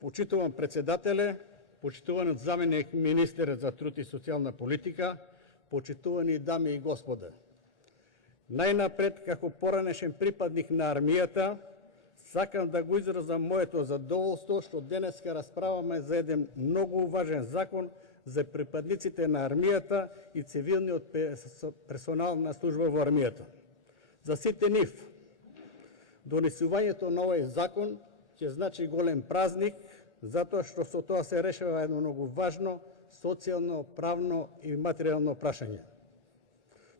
Почитуван председателе, почитуван заменик министер за труд и социјална политика, почитувани дами и господа. Најнапред, како поранешен припадник на армијата, сакам да го изразам моето задоволство што денеска расправаме за еден многу важен закон за припадниците на армијата и цивилниот персонал на служба во армијата. За сите нив, донесувањето на овој закон ќе значи голем празник, затоа што со тоа се решава едно многу важно социјално, правно и материјално прашање.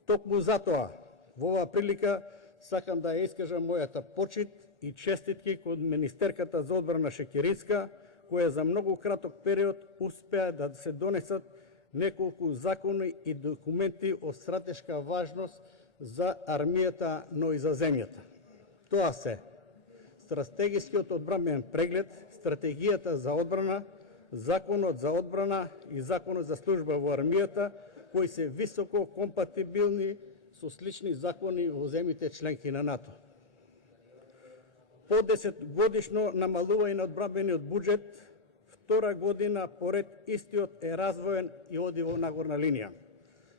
Токму затоа, во оваа прилика, сакам да ја искажам мојата почит и честитки кон министерката за одбрана Шекеринска, која за многу краток период успеа да се донесат неколку закони и документи од стратешка важност за армијата, но и за земјата. Тоа се стратегискиот одбранбен преглед, стратегијата за одбрана, законот за одбрана и законот за служба во армијата, кои се високо компатибилни со слични закони во земјите членки на НАТО. По 10 годишно намалување на одбранбениот буџет, втора година поред истиот е развоен и оди во нагорна линија.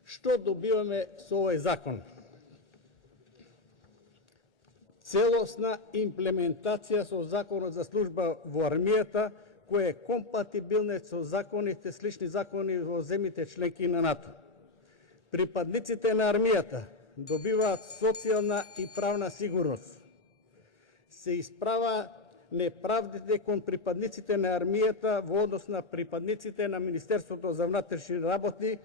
Што добиваме со овој закон? Целосна имплементација со законот за служба во армијата, која е компатибилна со законите, слични закони во земјите членки на НАТО. Припадниците на армијата добиваат социјална и правна сигурност. Се исправа неправдите кон припадниците на армијата во однос на припадниците на Министерството за внатрешни работи,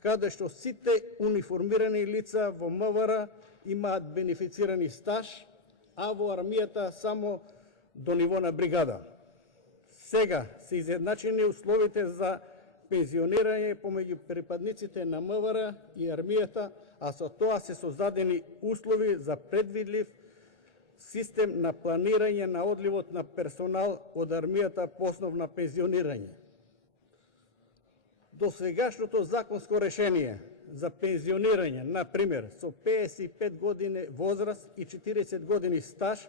каде што сите униформирани лица во МВР имаат бенефицирани стаж, а во армијата само до ниво на бригада. Сега се изедначени условите за пензионирање помеѓу припадниците на МВР и армијата, а со тоа се создадени услови за предвидлив систем на планирање на одливот на персонал од армијата по основ на пензионирање. До сегашното законско решение за пензионирање, например, со 55 години возраст и 40 години стаж,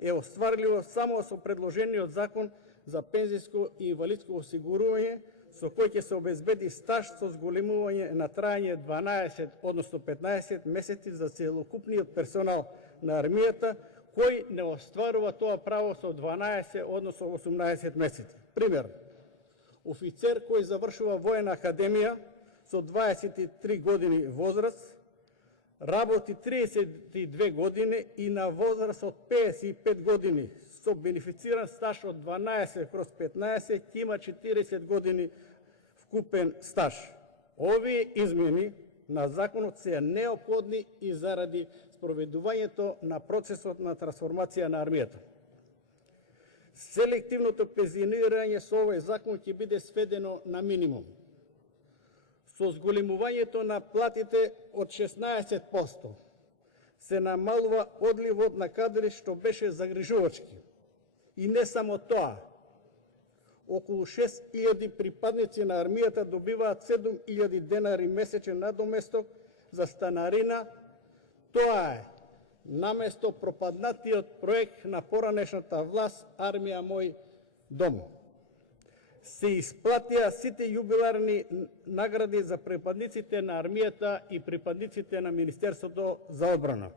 е остварливо само со предложениот закон за пензиско и инвалидско осигурување, со кој ќе се обезбеди стаж со зголемување на трајање 12, односно 15 месеци за целокупниот персонал на армијата, кој не остварува тоа право со 12, односно 18 месеци. Пример, офицер кој завршува воена академија со 23 години возраст, работи 32 години и на возраст од 55 години со бенефициран стаж од 12/15 ќе има 40 години вкупен стаж. Овие измени на законот се неопходни и заради спроведувањето на процесот на трансформација на армијата. Селективното пензионирање со овој закон ќе биде сведено на минимум. Со зголемувањето на платите од 16% се намалува одливот на кадри што беше загрижувачки. И не само тоа. Околу 6000 припадници на армијата добиваат 7000 денари месечен надоместок за станарина. Тоа е наместо пропаднатиот проект на поранешната власт Армија мој дом. Се исплатија сите јубиларни награди за припадниците на армијата и припадниците на Министерството за одбрана.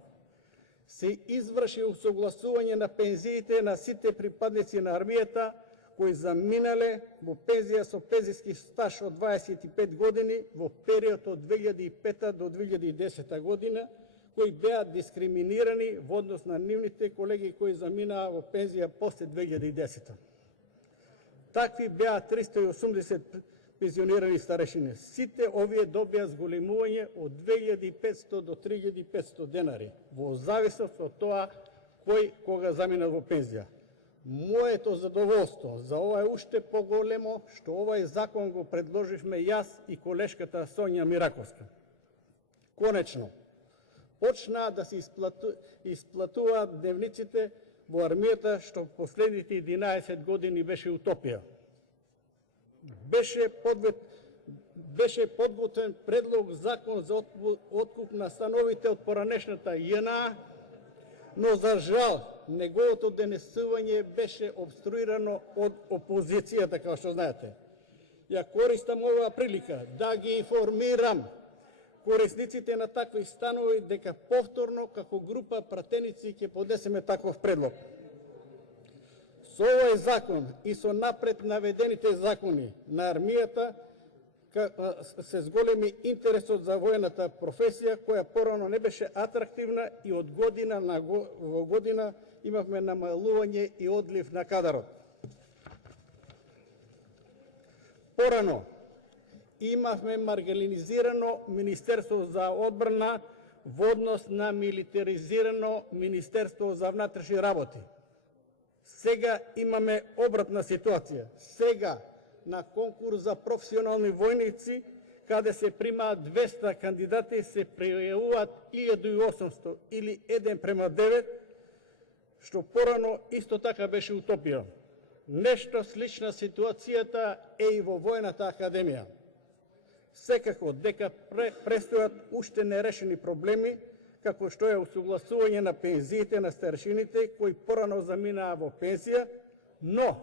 Се изврши усогласување на пензиите на сите припадници на армијата кои заминале во пензија со пензиски стаж од 25 години во период од 2005 до 2010 година, кои беа дискриминирани во однос на нивните колеги кои заминаа во пензија после 2010. Такви беа 380 пензионирани старешини. Сите овие добија зголемување од 2500 до 3500 денари, во зависност од тоа кој кога заминал во пензија. Моето задоволство за ова е уште поголемо што овој закон го предложивме јас и колешката Сонја Мираковска. Конечно, почнаа да се исплатуваат дневниците во армијата, што последните 11 години беше утопија. Беше подготвен предлог закон за откуп на становите од поранешната JNA, но за жал неговото денесување беше обструирано од опозицијата, како што знаете. Ја користам оваа прилика да ги информирам корисниците на такви станови дека повторно како група пратеници ќе поднесеме таков предлог. Со овој закон и со напред наведените закони на армијата се зголеми интересот за воената професија, која порано не беше атрактивна и од година во година имавме намалување и одлив на кадарот. Порано имавме маргинализирано Министерство за одбрана во однос на милитаризирано Министерство за внатрешни работи. Сега имаме обратна ситуација. Сега на конкурс за професионални војници, каде се примаат 200 кандидати, се пријавуваат 1800 или 1:9, што порано исто така беше утопија. Нешто слична ситуацијата е и во Војната академија. Секако дека престојат уште нерешени проблеми, како што е усогласување на пензиите на старшините кои порано заминаа во пензија, но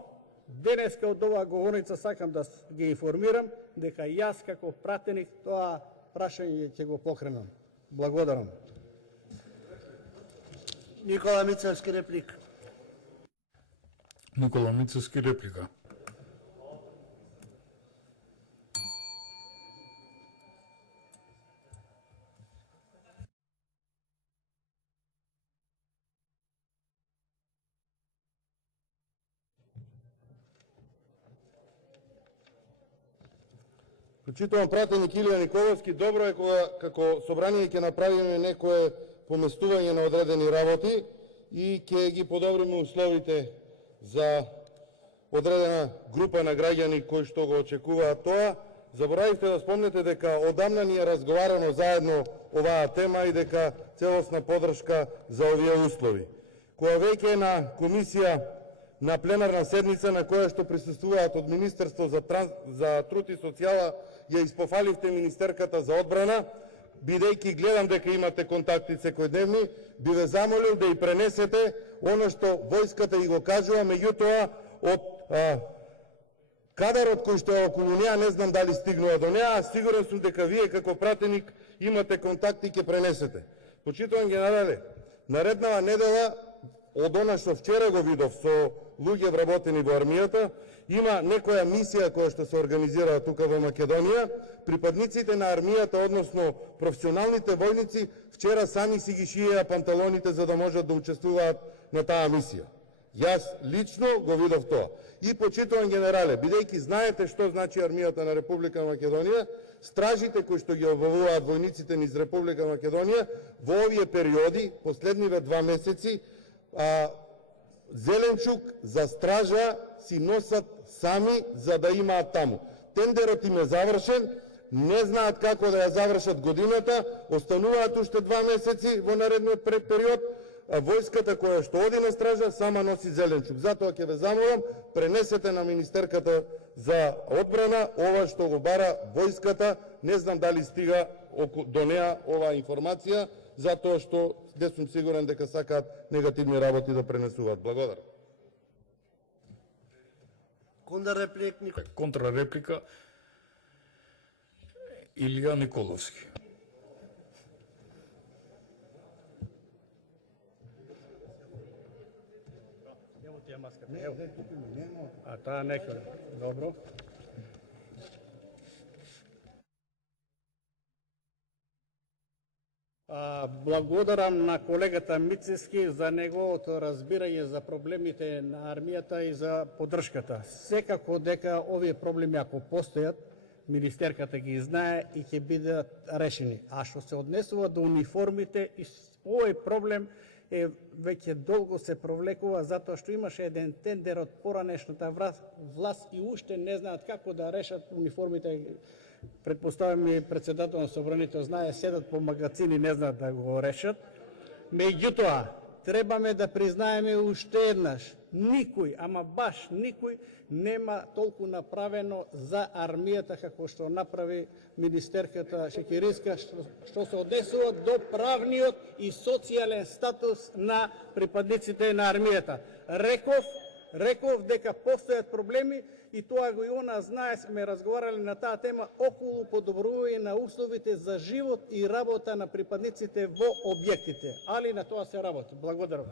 денеска од оваа говорница сакам да ги информирам дека јас како пратеник тоа прашање ќе го покренам. Благодарам. Никола Мицевски, реплика. Никола Мицевски, реплика. Почитувам пратеник Илија Николовски, добро е кога како собрание ќе направиме некое поместување на одредени работи и ќе ги подобриме условите за одредена група на граѓани кои што го очекуваат тоа. Заборавивте да спомнете дека одамна ни е разговарано заедно оваа тема и дека целосна поддршка за овие услови. Кога веќе на комисија на пленарна седница на која што присуствуваат од Министерство за труд и социјала, ја испофаливте министерката за одбрана, бидејќи гледам дека имате контакти секојдневни, би ве замолил да и пренесете оно што војската и го кажува, меѓутоа од кадарот кој што е околу неа, не знам дали стигнува до неа, а сигурен сум дека вие како пратеник имате контакти и ќе пренесете. Почитувам генерале, нареднава недела, од она што вчера го видов со луѓе вработени во армијата, има некоја мисија која што се организира тука во Македонија. Припадниците на армијата, односно професионалните војници, вчера сами си ги шиеа панталоните за да можат да учествуваат на таа мисија. Јас лично го видов тоа. И почитувам генерале, бидејќи знаете што значи армијата на Република Македонија, стражите кои што ги обавуваат војниците низ Република Македонија, во овие периоди, последниве 2 месеци, зеленчук за стража си носат сами за да имаат таму. Тендерот им е завршен, не знаат како да ја завршат годината, остануваат уште 2 месеци во наредниот период, а војската која што оди на стража сама носи зеленчук. Затоа ќе ве замолам, пренесете на министерката за одбрана ова што го бара војската, не знам дали стига до неа оваа информација, затоа што не сум сигурен дека сакаат негативни работи да пренесуваат. Благодарам. Контрареплика Илија Николовски. А таа некој. Добро. Благодарам на колегата Мицевски за неговото разбирање за проблемите на армијата и за поддршката. Секако дека овие проблеми ако постојат, министерката ги знае и ќе бидат решени. А што се однесува до униформите, овој проблем е веќе долго се провлекува затоа што имаше еден тендер од поранешната власт и уште не знаат како да решат униформите. Предпоставам и председател на собранието знае, седат по магазини, не знаат да го решат. Меѓутоа, требаме да признаеме уште еднаш никој, ама баш никој нема толку направено за армијата како што направи министерката Шекеринска, што се однесува до правниот и социјален статус на припадниците на армијата. Реков дека постојат проблеми и тоа го и она знае, сме разговарали на таа тема околу подобрување на условите за живот и работа на припадниците во објектите, али на тоа се работи. Благодарам.